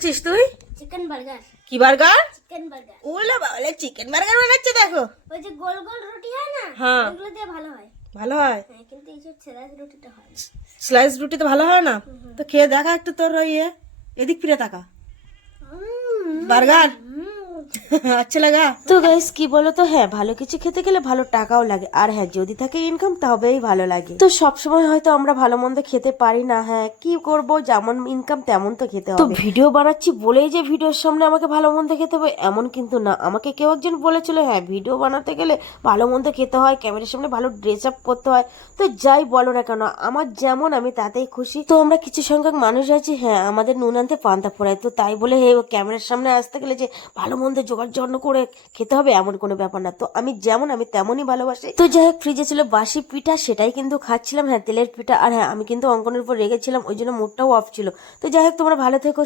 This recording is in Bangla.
আছিস তুই? Chicken burger. কি বার্গার? Chicken burger. ওলা বাবা, চিকেন বার্গার বানাচ্ছে দেখো। ওই যে গোল গোল রুটি হয় না, হ্যাঁ। ওগুলো দিয়ে ভালো হয়। ভালো হয়? হ্যাঁ, কিন্তু এই যে স্লাইস রুটিটা হয় না। স্লাইস রুটি তো ভালো হয় না। তো খেয়ে দেখা একটু তোর ওই এদিক ফিরে তাকা। বার্গার আচ্ছা লাগা তো গাইস, কি বলো তো, হ্যাঁ ভালো কিছু খেতে গেলে ভালো টাকাও লাগে, আর হ্যাঁ যদি থাকে ইনকাম তবেই ভালো লাগে। তো সবসময় হয়তো আমরা ভালো মন্দ খেতে পারি না, হ্যাঁ কি করব, যেমন ইনকাম তেমন তো খেতে হবে। তো ভিডিও বানাচ্ছি বলেই যে ভিডিওর সামনে আমাকে ভালো মন্দ খেতে হবে এমন কিন্তু না। আমাকে কেউ একজন বলেছিল হ্যাঁ ভিডিও বানাতে গেলে ভালো মন্দ খেতে হয়, ক্যামেরার সামনে ভালো ড্রেস আপ করতে হয়। তো যাই বলো না কেন, আমার যেমন আমি তাতেই খুশি। তো আমরা কিছু সংখ্যক মানুষ আছি, হ্যাঁ আমাদের নুন আনতে পান্তা ফোড়ায়, তো তাই বলে ক্যামেরার সামনে আসতে গেলে যে ভালো মন্দ জোগাড় জন্য করে খেতে হবে এমন কোনো ব্যাপার না। তো আমি যেমন আমি তেমনই ভালোবাসি। তো যাই হোক, ফ্রিজে ছিল বাসি পিঠা, সেটাই কিন্তু খাচ্ছিলাম, হ্যাঁ তেলের পিঠা। আর হ্যাঁ আমি কিন্তু অঙ্কনের উপর রেগেছিলাম, ওই জন্য মুডটাও অফ ছিল। তো যাই হোক, তোমরা ভালো থেকো।